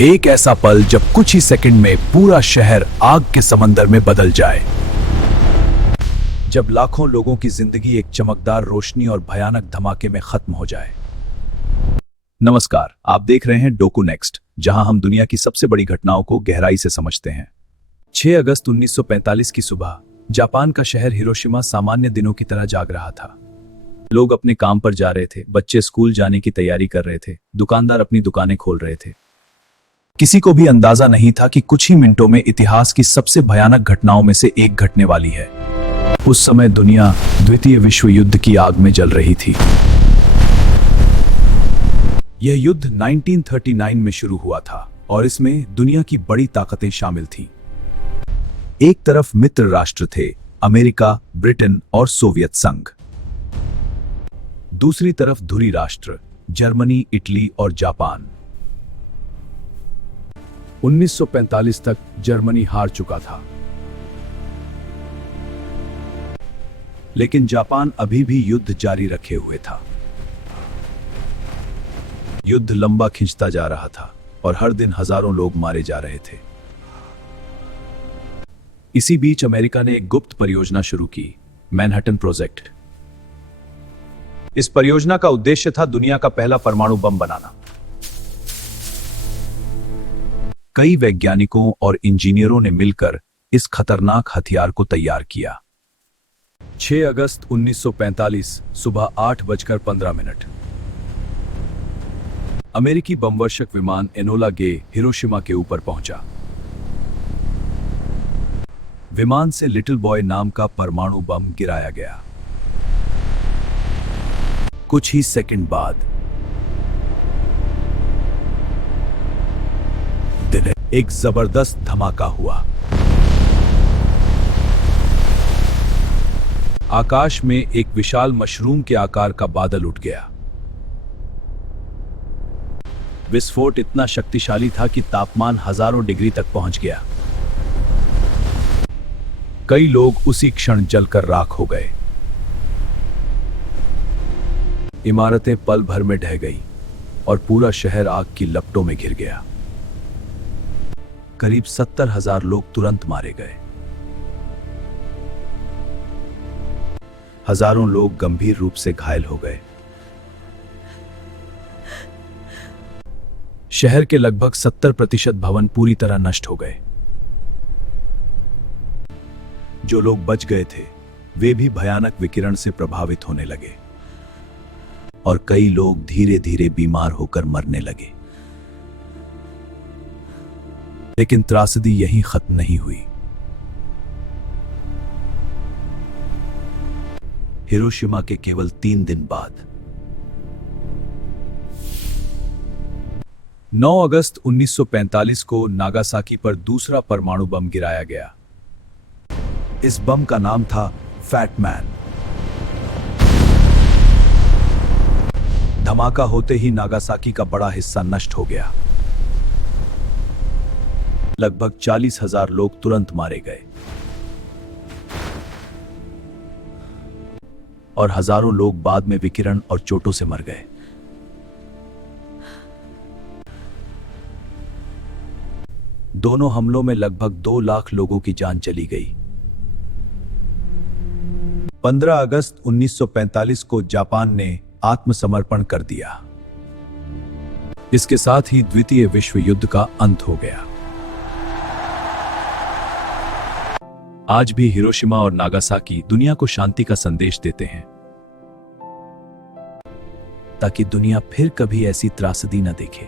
एक ऐसा पल जब कुछ ही सेकंड में पूरा शहर आग के समंदर में बदल जाए, जब लाखों लोगों की जिंदगी एक चमकदार रोशनी और भयानक धमाके में खत्म हो जाए। नमस्कार, आप देख रहे हैं डोकू नेक्स्ट, जहां हम दुनिया की सबसे बड़ी घटनाओं को गहराई से समझते हैं। 6 अगस्त 1945 की सुबह जापान का शहर हिरोशिमा सामान्य दिनों की तरह जाग रहा था। लोग अपने काम पर जा रहे थे, बच्चे स्कूल जाने की तैयारी कर रहे थे, दुकानदार अपनी दुकानें खोल रहे थे। किसी को भी अंदाजा नहीं था कि कुछ ही मिनटों में इतिहास की सबसे भयानक घटनाओं में से एक घटने वाली है। उस समय दुनिया द्वितीय विश्व युद्ध की आग में जल रही थी। यह युद्ध 1939 में शुरू हुआ था और इसमें दुनिया की बड़ी ताकतें शामिल थीं। एक तरफ मित्र राष्ट्र थे अमेरिका, ब्रिटेन और सोवियत संघ। दूसरी तरफ धुरी राष्ट्र जर्मनी, इटली और जापान। 1945 तक जर्मनी हार चुका था, लेकिन जापान अभी भी युद्ध जारी रखे हुए था। युद्ध लंबा खिंचता जा रहा था और हर दिन हजारों लोग मारे जा रहे थे। इसी बीच अमेरिका ने एक गुप्त परियोजना शुरू की, मैनहट्टन प्रोजेक्ट। इस परियोजना का उद्देश्य था दुनिया का पहला परमाणु बम बनाना। कई वैज्ञानिकों और इंजीनियरों ने मिलकर इस खतरनाक हथियार को तैयार किया। 6 अगस्त 1945 सुबह 8:15 अमेरिकी बमवर्षक विमान एनोला गे हिरोशिमा के ऊपर पहुंचा। विमान से लिटिल बॉय नाम का परमाणु बम गिराया गया। कुछ ही सेकंड बाद एक जबरदस्त धमाका हुआ। आकाश में एक विशाल मशरूम के आकार का बादल उठ गया। विस्फोट इतना शक्तिशाली था कि तापमान हजारों डिग्री तक पहुंच गया। कई लोग उसी क्षण जलकर राख हो गए। इमारतें पल भर में ढह गई और पूरा शहर आग की लपटों में घिर गया। करीब 70,000 लोग तुरंत मारे गए। हजारों लोग गंभीर रूप से घायल हो गए। शहर के लगभग 70% भवन पूरी तरह नष्ट हो गए। जो लोग बच गए थे वे भी भयानक विकिरण से प्रभावित होने लगे और कई लोग धीरे धीरे बीमार होकर मरने लगे। लेकिन त्रासदी यहीं खत्म नहीं हुई। हिरोशिमा के केवल 3 दिन बाद 9 अगस्त 1945 को नागासाकी पर दूसरा परमाणु बम गिराया गया। इस बम का नाम था फैट मैन। धमाका होते ही नागासाकी का बड़ा हिस्सा नष्ट हो गया। लगभग 40,000 लोग तुरंत मारे गए और हजारों लोग बाद में विकिरण और चोटों से मर गए। दोनों हमलों में लगभग 2 लाख लोगों की जान चली गई। 15 अगस्त 1945 को जापान ने आत्मसमर्पण कर दिया। इसके साथ ही द्वितीय विश्व युद्ध का अंत हो गया। आज भी हिरोशिमा और नागासाकी दुनिया को शांति का संदेश देते हैं, ताकि दुनिया फिर कभी ऐसी त्रासदी न देखे।